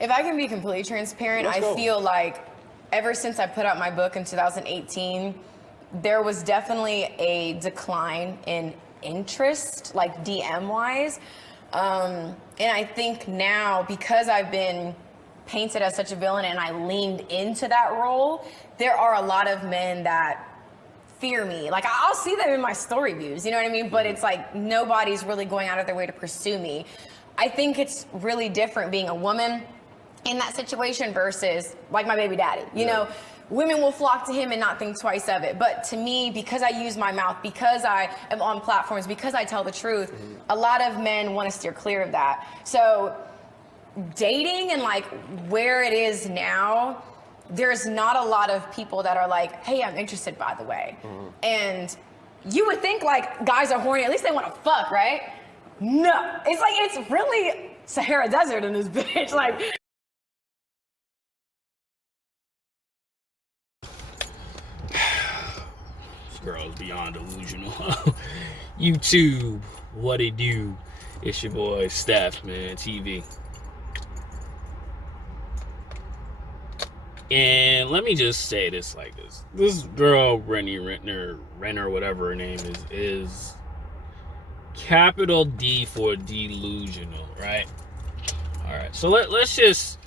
If I can be completely transparent, I feel like ever since I put out my book in 2018, there was definitely a decline in interest, like DM-wise. And I think now, because I've been painted as such a villain and I leaned into that role, there are a lot of men that fear me. Like, I'll see them in my story views, you know what I mean? But it's like nobody's really going out of their way to pursue me. I think it's really different being a woman in that situation versus like my baby daddy. You know, women will flock to him and not think twice of it. But to me, because I use my mouth, because I am on platforms, because I tell the truth, a lot of men want to steer clear of that. So dating and like where it is now, there's not a lot of people that are like, hey, I'm interested, by the way. And you would think like guys are horny, at least they want to fuck, right? No, it's like, it's really Sahara Desert in this bitch. Like, this girl's beyond delusional. YouTube, what it do? It's your boy Steph, man, TV. And let me just say this like this. This girl, Renner, whatever her name is capital D for delusional, right? All right. So let's just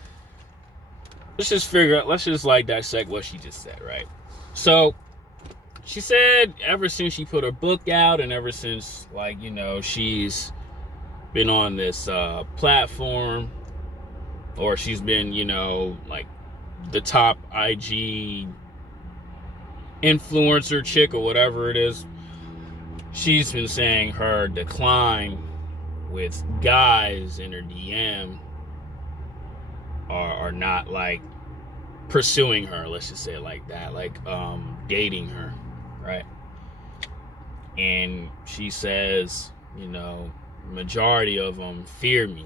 figure out, let's just like dissect what she just said, right? So she said ever since she put her book out and ever since, like, you know, she's been on this platform, or she's been, you know, like the top IG influencer chick or whatever it is, she's been saying her decline with guys in her DM are not like pursuing her, let's just say it like that, like dating her, right? And she says, you know, majority of them fear me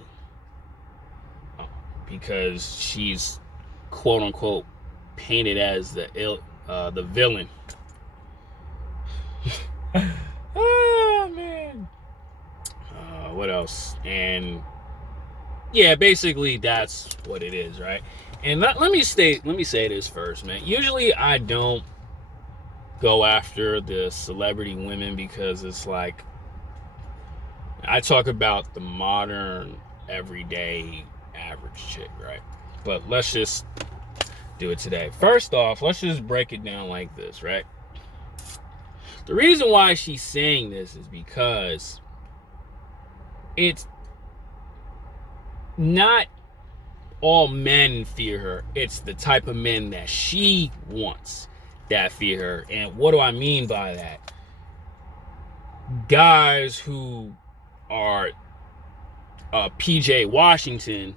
because she's quote unquote painted as the villain. Oh man. What else? And yeah, basically that's what it is, right? And let me say this first, man. Usually I don't go after the celebrity women because it's like, I talk about the modern, everyday, average chick, right? But let's just do it today. First off, let's just break it down like this, right? The reason why she's saying this is because it's not all men fear her. It's the type of men that she wants that fear her. And what do I mean by that? Guys who are PJ Washington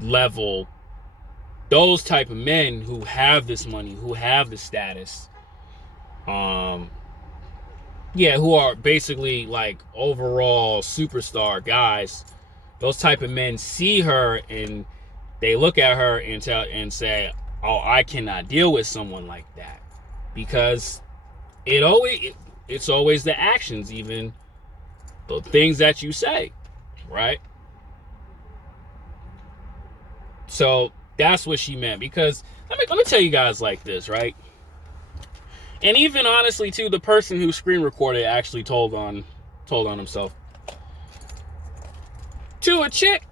level, those type of men who have this money, who have the status, who are basically like overall superstar guys, those type of men see her and they look at her and say, oh, I cannot deal with someone like that, because it's always the actions, even the things that you say, right? So that's what she meant. Because let me tell you guys like this, right? And even honestly too, the person who screen recorded actually told on himself. To a chick,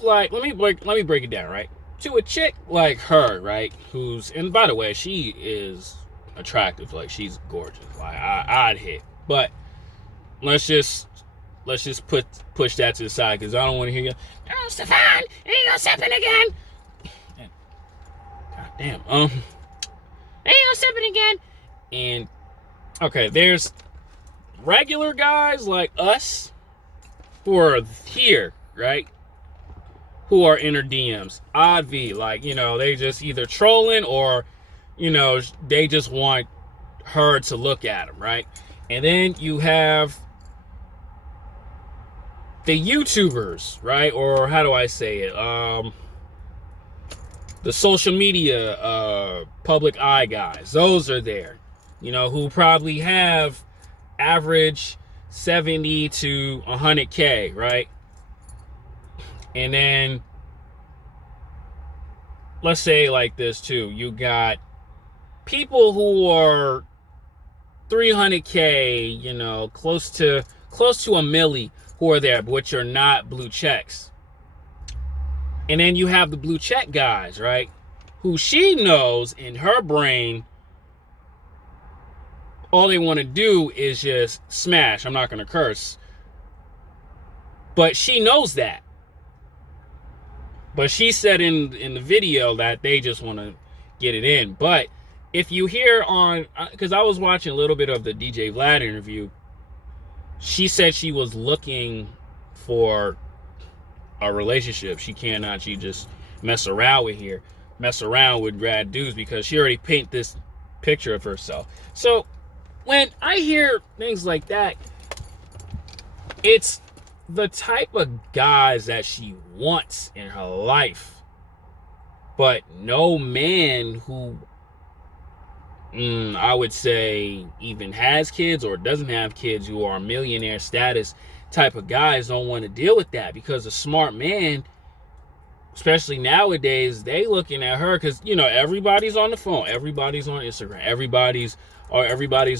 like, let me break it down, right? To a chick like her, right? Who's, and by the way, she is attractive, like she's gorgeous. Like I'd hit. But let's just push that to the side, because I don't want to hear you, oh, Stefan, ain't gonna step in again. God damn. Ain't gonna step in again. And okay, there's regular guys like us who are here, right? Who are in her DMs. Odd V, like, you know, they just either trolling or, you know, they just want her to look at them, right? And then you have the YouTubers, right? Or how do I say it? The social media public eye guys. Those are there, you know, who probably have average 70 to 100K, right? And then let's say like this too. You got people who are 300K, you know, close to a milli who are there, which are not blue checks. And then you have the blue check guys, right? Who she knows in her brain, all they want to do is just smash. I'm not going to curse. But she knows that. But she said in the video that they just want to get it in. But if you hear on, because I was watching a little bit of the DJ Vlad interview, she said she was looking for a relationship. She just mess around with rad dudes because she already painted this picture of herself. So when I hear things like that, it's the type of guys that she wants in her life. But no man who I would say even has kids or doesn't have kids who are millionaire status type of guys don't want to deal with that, because a smart man, especially nowadays, they looking at her because, you know, everybody's on the phone, everybody's on Instagram, everybody's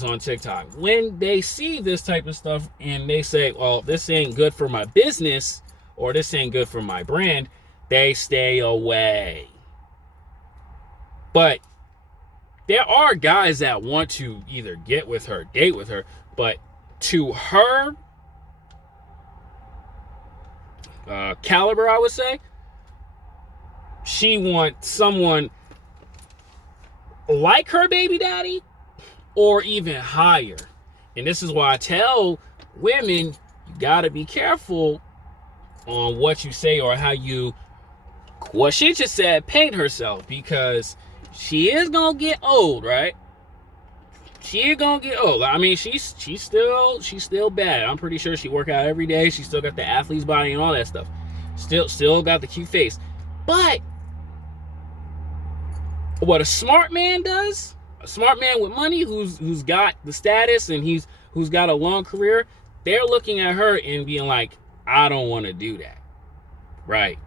on TikTok. When they see this type of stuff and they say, well, this ain't good for my business or this ain't good for my brand, they stay away. But there are guys that want to either get with her, date with her, but to her caliber, I would say, she wants someone like her baby daddy or even higher. And this is why I tell women, you gotta be careful on what you say or how you, what she just said, paint herself, because she is gonna get old, right? She is gonna get old. I mean, she's still bad. I'm pretty sure she work out every day. She still got the athlete's body and all that stuff. Still got the cute face. But what a smart man does, a smart man with money who's got the status and who's got a long career, they're looking at her and being like, I don't want to do that. Right?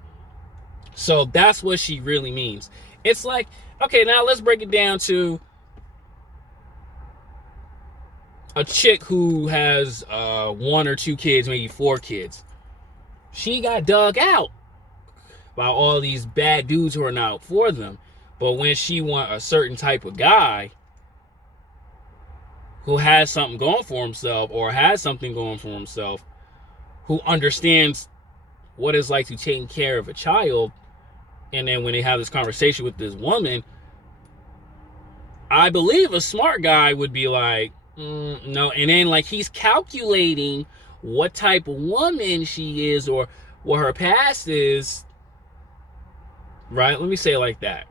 So that's what she really means. It's like, okay, now let's break it down to a chick who has 1 or 2 kids, maybe 4 kids. She got dug out by all these bad dudes who are not for them. But when she want a certain type of guy who has something going for himself or has something going for himself, who understands what it's like to take care of a child, and then when they have this conversation with this woman, I believe a smart guy would be like, no. And then like he's calculating what type of woman she is or what her past is, right? Let me say it like that.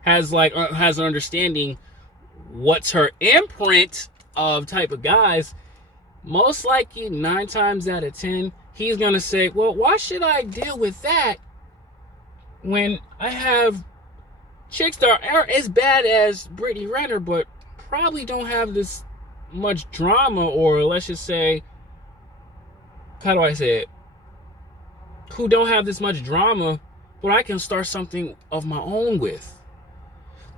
Has an understanding what's her imprint of type of guys. Most likely 9 times out of 10, he's gonna say, well, why should I deal with that when I have chicks that are as bad as Britney Renner, but probably don't have this much drama, or let's just say, how do I say it? Who don't have this much drama, but I can start something of my own with.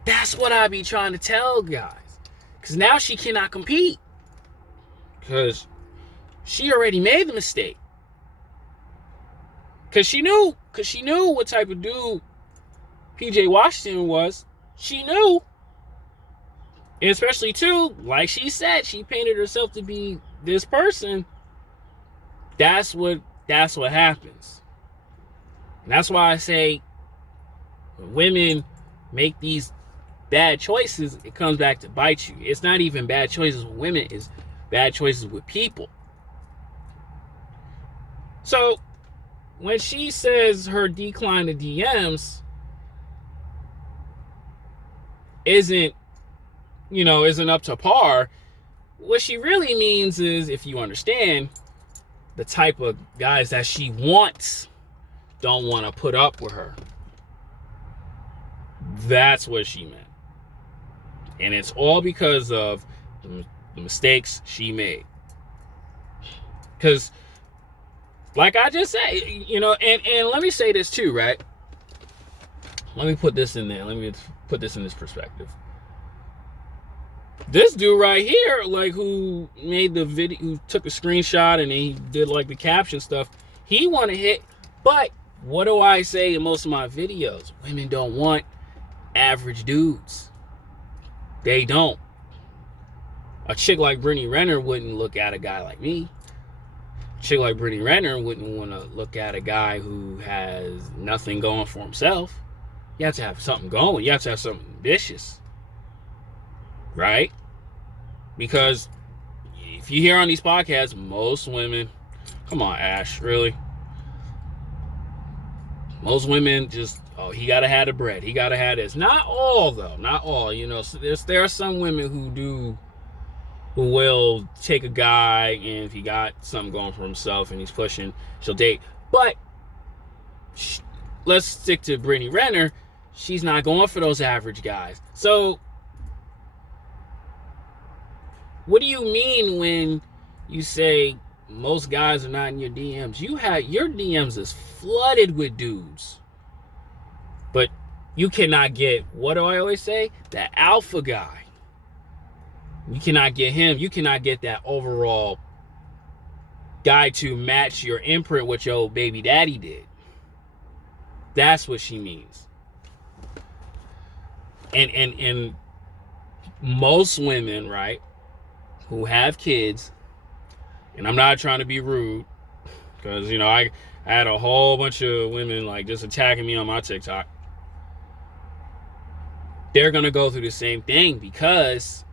That's what I be trying to tell guys. Because now she cannot compete. Because she already made the mistake. Because she knew what type of dude PJ Washington was. She knew. And especially too, like she said, she painted herself to be this person. That's what happens. And that's why I say when women make these bad choices, it comes back to bite you. It's not even bad choices with women, it's bad choices with people. So when she says her decline of DMs isn't up to par, what she really means is, if you understand, the type of guys that she wants don't want to put up with her. That's what she meant. And it's all because of the mistakes she made. Because, like I just said, and let me say this too, right? let me put this in there. Let me put this in this perspective. This dude right here, like, who made the video, who took a screenshot and he did like the caption stuff, he want to hit. But what do I say in most of my videos? Women don't want average dudes. They don't. A chick like Britney Renner wouldn't look at a guy like me. A chick like Britney Renner wouldn't want to look at a guy who has nothing going for himself. You have to have something going. You have to have something ambitious. Right? Because if you hear on these podcasts, most women, come on, Ash, really? Most women just, oh, he gotta have the bread. He gotta have this. Not all, though. Not all. You know, so there are some women who will take a guy, and if he got something going for himself and he's pushing, she'll date. But let's stick to Britney Renner. She's not going for those average guys. So what do you mean when you say most guys are not in your DMs? Your DMs is flooded with dudes. But you cannot get, what do I always say? That alpha guy. You cannot get him. You cannot get that overall guy to match your imprint, what your baby daddy did. That's what she means. And most women, right, who have kids, and I'm not trying to be rude, because, you know, I had a whole bunch of women like just attacking me on my TikTok. They're going to go through the same thing, because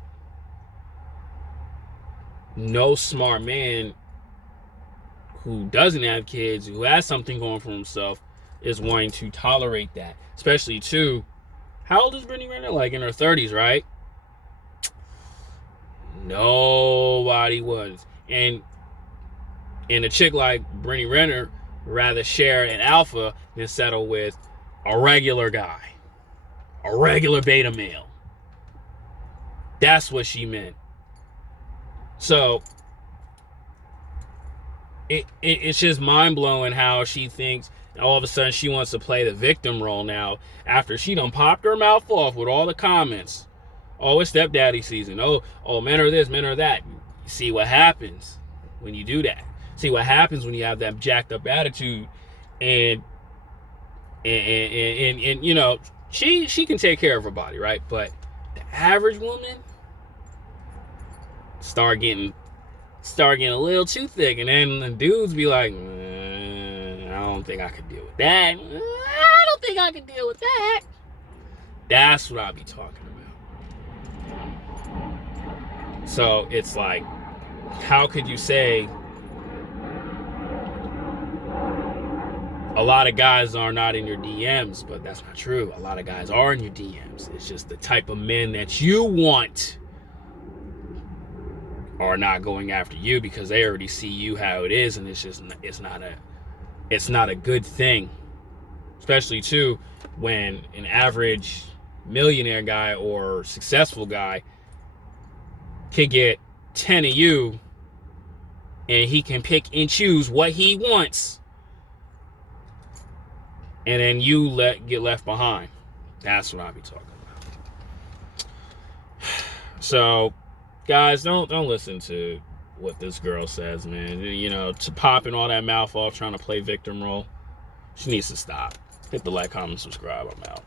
no smart man who doesn't have kids, who has something going for himself, is wanting to tolerate that. Especially, too, how old is Britney Renner? Like in her 30s, right? Nobody was. And a chick like Britney Renner rather share an alpha than settle with a regular guy. A regular beta male. That's what she meant. So it's just mind-blowing how she thinks all of a sudden she wants to play the victim role now after she done popped her mouth off with all the comments. Oh, it's stepdaddy season. Oh, men are this, men are that. See what happens when you do that. See what happens when you have that jacked up attitude. And you know, she can take care of her body, right? But the average woman start getting a little too thick, and then the dudes be like, I don't think I could deal with that. I don't think I can deal with that. That's what I be talking about. So it's like, how could you say a lot of guys are not in your DMs? But that's not true. A lot of guys are in your DMs. It's just the type of men that you want are not going after you, because they already see you how it is, and it's not a good thing. Especially too when an average millionaire guy or successful guy can get 10 of you, and he can pick and choose what he wants, and then you get left behind. That's what I be talking about. So guys, don't listen to what this girl says, man. You know, to popping all that mouth off trying to play victim role. She needs to stop. Hit the like, comment, subscribe. I'm out.